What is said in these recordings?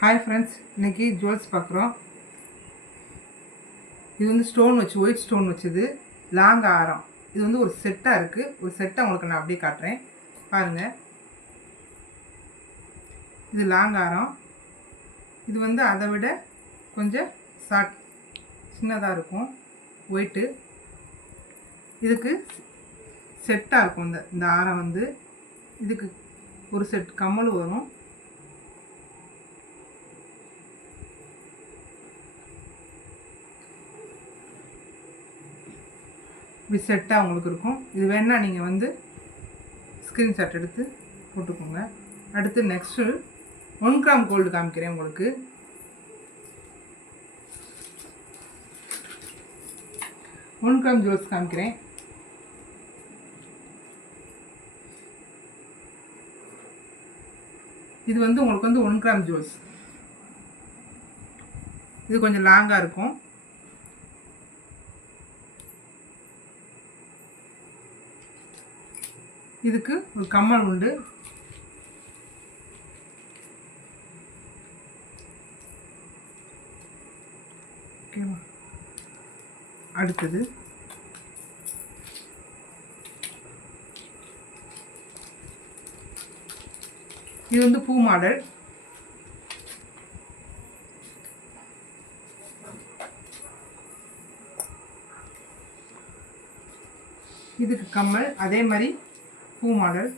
Hi friends, இன்றைக்கி jewels பார்க்குறோம். இது வந்து ஸ்டோன் வச்சு, ஒயிட் ஸ்டோன் வச்சது, லாங் ஆரம். இது வந்து ஒரு செட்டாக இருக்குது. ஒரு செட்டை உங்களுக்கு நான் அப்படியே காட்டுறேன் பாருங்கள். இது லாங் ஆரம். இது வந்து அதை விட கொஞ்சம் சின்னதாக இருக்கும், ஒயிட்டு. இதுக்கு செட்டாக இருக்கும். இந்த ஆரம் வந்து இதுக்கு ஒரு செட் கம்மல் வரும். இப்படி செட்டாக உங்களுக்கு இருக்கும். இது வேணால் நீங்கள் வந்து ஸ்க்ரீன்ஷாட் எடுத்து போட்டுக்கோங்க. அடுத்து நெக்ஸ்ட்டு 1 கிராம் கோல்டு காமிக்கிறேன் உங்களுக்கு. ஒன் கிராம் ஜுவல்ஸ் காமிக்கிறேன். இது வந்து உங்களுக்கு வந்து 1 கிராம் ஜுவல்ஸ். இது கொஞ்சம் லாங்காக இருக்கும். இதுக்கு ஒரு கம்மல் உண்டு. ஓகேவா? அடுத்தது இது வந்து பூ மாடல். இதுக்கு கம்மல் அதே மாதிரி பூ மாடல்.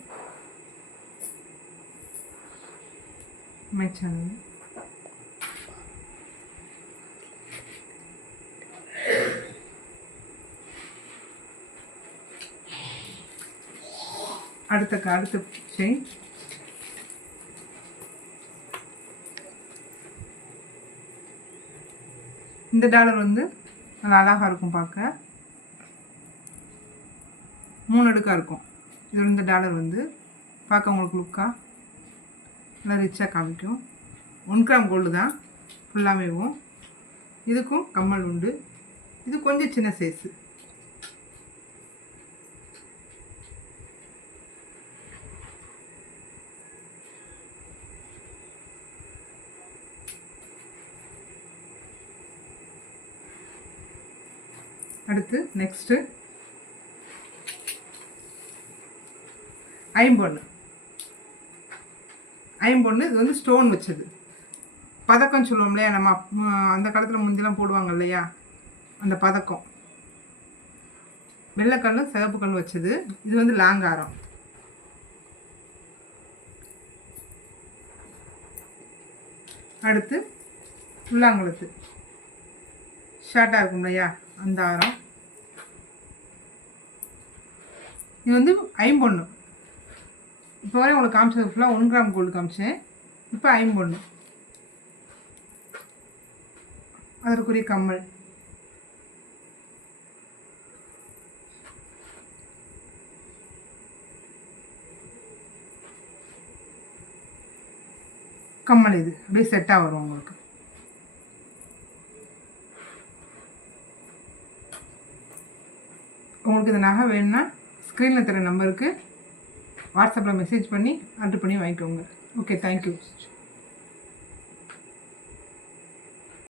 மேட்சானது. அடுத்த செயின் இந்த டாலர் வந்து நல்லா அழகாக இருக்கும் பார்க்க. 3 அடுக்காக இருக்கும். இது இந்த டாலர் வந்து பார்க்க உங்களுக்கு லுக்காக நல்லா ரிச்சாக காமிக்கும். 1 கிராம் கோல்டு தான் ஃபுல்லாமேவும். இதுக்கும் கம்மல் உண்டு. இது கொஞ்சம் சின்ன சைஸு. அடுத்து நெக்ஸ்ட்டு ஐம்பொன்று. இது வந்து ஸ்டோன் வச்சது. பதக்கம் சொல்லுவோம் இல்லையா, நம்ம அந்த காலத்தில் முந்திலாம் போடுவாங்க இல்லையா, அந்த பதக்கம். வெள்ளைக்கல் சிகப்பு கல் வச்சது. இது வந்து லாங்காரம். அடுத்து உள்ளாங்குளத்து ஷார்ட்டாக இருக்கும் இல்லையா, அந்த ஆரம். இது வந்து ஐம்பொன்று. இப்போ வரை உங்களுக்கு காமிச்சது ஃபுல்லாக 1 கிராம் கோல்டு காமிச்சேன். இப்போ ஐம்பொன்று. அதற்குரிய கம்மல். கம்மல் இது அப்படியே செட்டாக வரும் உங்களுக்கு. உங்களுக்கு இந்த நகை வேணும்னா ஸ்க்ரீனில் தர நம்பருக்கு வாட்ஸ்அப்பில் மெசேஜ் பண்ணி ஆர்டர் பண்ணி வாங்கிக்கோங்க. Okay, thank you.